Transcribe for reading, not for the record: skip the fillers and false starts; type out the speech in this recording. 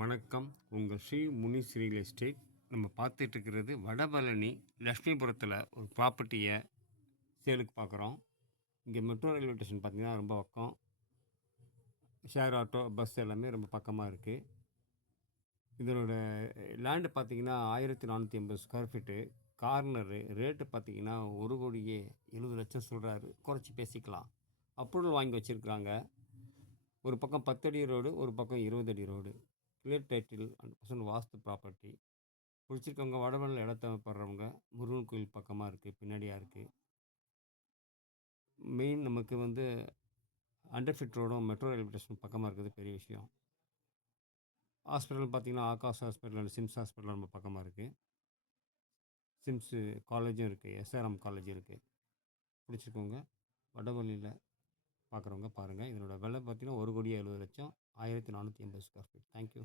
வணக்கம். உங்கள் Sri Munis real estate. நம்ம பார்த்துட்டு இருக்கிறது வடபழனி லக்ஷ்மிபுரத்தில் ஒரு ப்ராப்பர்ட்டியை சேலுக்கு பார்க்குறோம். இங்கே மெட்ரோ ரயில்வே ஸ்டேஷன் பார்த்திங்கன்னா ரொம்ப பக்கம். ஷேர் ஆட்டோ, பஸ் எல்லாமே ரொம்ப பக்கமாக இருக்குது. இதனோட லேண்டு பார்த்திங்கன்னா 1450 ஸ்கொயர் ஃபீட்டு. கார்னரு ரேட்டு பார்த்திங்கன்னா 1,70,00,000 சொல்கிறாரு. குறைச்சி பேசிக்கலாம். அப்ரூவல் வாங்கி வச்சுருக்குறாங்க. ஒரு பக்கம் 10 அடி ரோடு, ஒரு பக்கம் 20 அடி ரோடு. கிளியர் டைட்டில் 100% வாஸ்து ப்ராப்பர்ட்டி. பிடிச்சிருக்கவங்க வடபழனியில் இடம் தேவைப்படுறவங்க முருகன் கோயில் பக்கமாக இருக்குது, பின்னாடியாக இருக்குது. மெயின் நமக்கு அண்டர் ஃபிட் ரோடும் மெட்ரோ ரயில்வே ஸ்டேஷன் பக்கமாக இருக்குது பெரிய விஷயம். ஹாஸ்பிட்டல் பார்த்திங்கன்னா Akash hospital and Sims hospital நம்ம பக்கமாக இருக்குது. சிம்ஸு காலேஜும் இருக்குது, எஸ்ஆர்எம் காலேஜ் இருக்குது. பிடிச்சிருக்கவங்க வடபழனியில் பார்க்குறவங்க பாருங்கள். இதனோட விலை பார்த்திங்கன்னா 1,70,00,000, 1450 ஸ்கொயர் ஃபீட். தேங்க்யூ.